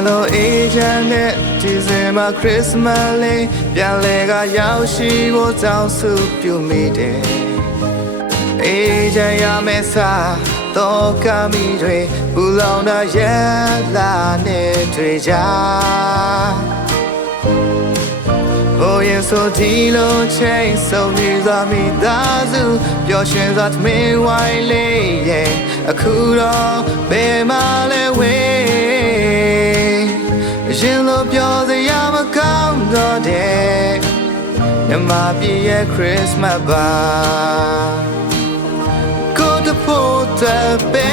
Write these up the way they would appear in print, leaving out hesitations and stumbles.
Yellow agent December Christmas လေးပြန်လဲကရောက်ရှိဖို့တောင်းစုပြုမိတယ်အေးချမ်းရမယ်စားတော့ကမိတွေပူလောင်တာရဲ့လာနဲ့တွေ့ကြOh yes so ဒီလိုချိန်ဆုံးနေသွားမိသားစုပျော်ရွှင်စွာထမင်းဝိုင်းလေးရဲ့အခုတော့ဘယ်မှလဲဝေးရင်လိုပြောစရာမကောင်းတော့တဲ့မြမပြည့်ရဲ့ Christmas ပါကိုတဖို့တဲ့ပဲ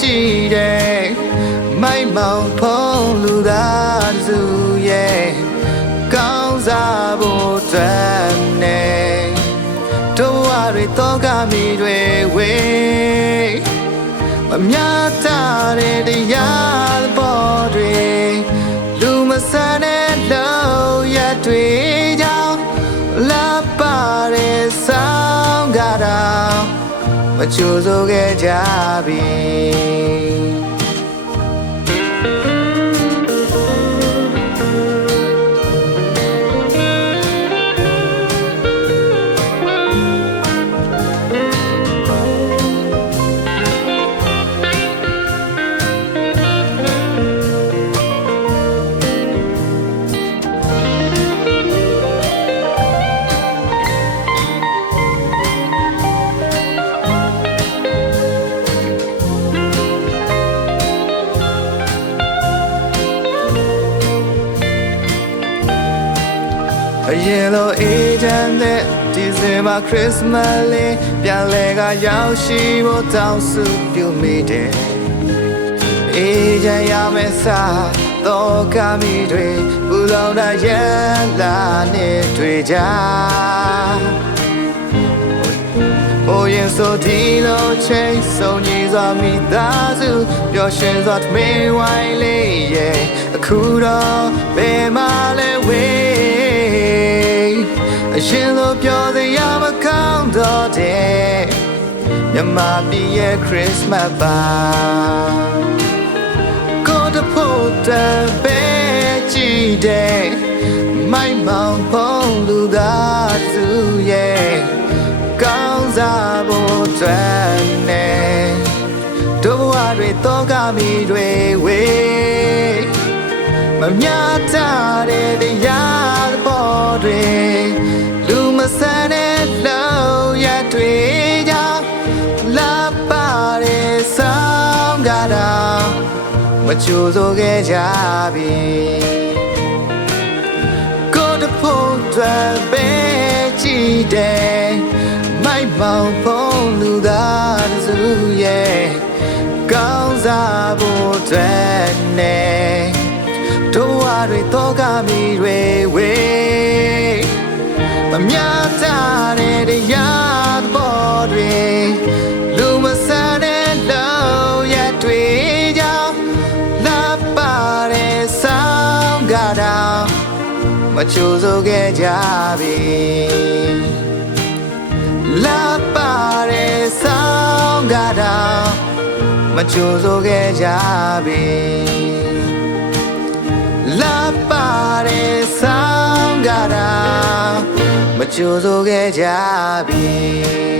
ကြည့်တဲ့မိုက်မောင်ဖုံးလူသားစုရဲ့ကောင်းစားဖို့အတွက်နဲ့တို့ဝရီတော့ကမိတွေဝေးမမြတ်တာတဲ့တရားပေါ်တွေလူမဆန်တဲ့လောက်ရတွေ့ကြောင်းလာပါတဲ့ဆောင်ကြတာမချိုးစိုးခဲ့ကြပြီYellow agent December Christmas လေးပြန်လဲကရောက်ရှိဖို့တောင်းစုပြုမိတယ်အေးချမ်းရမယ်စားတော့ကမိတွေပူလောင်တာရဲ့လာနဲ့တွေ့ကြOh yes so ဒီလိုချိန်ဆုံးနေစွာမိသားစုပျော်ရွှင်စွာထမင်းဝိုင်းလေးရဲ့အခုတော့ဘယ်မှလဲဝေးအရှင်လိုပြောစရာမကောင်းတော့တဲ့မြမပြည့်ရဲ့ Christmas ပါကိုတဖို့တဲ့ပဲကြည့်တဲ့မိုက်မောင်ဖုံးလူသားစုရဲ့ကောင်းစားဖို့အတွက်နဲ့တို့ဘဝတွေတော့ကမိတွေဝေးမမြတ်တာတဲ့တရားပေါ်တွေလူမဆန်တဲ့လောက်ရတွေ့ကြလာပါတဲ့ဆောင်ကြတာမချိုးစိုးခဲ့ကြပြီကိုတဖို့အတွက်ပဲကြည့်တဲ့မိုက်မောင်ဖုံးလူသားစုရဲ့ကောင်းစားဖို့အတွက်နဲ့တို့ဝရီတော့ကမိတွေဝေးမမြတ်တာတဲ့တရားပေါ်တွေလူမဆန်တဲ့လောက်ရတွေ့ကြောင်းလာပါတဲ့ဆောင်ကြတာမချိုးစိုးခဲ့ကြပြီလာပါတဲ့ဆောင်ကြတာမချိုးစိုးခဲ့ကြပြီလာပါတဲ့ဆောင်ကြတာမချိုးစိုးခဲ့ကြပြီ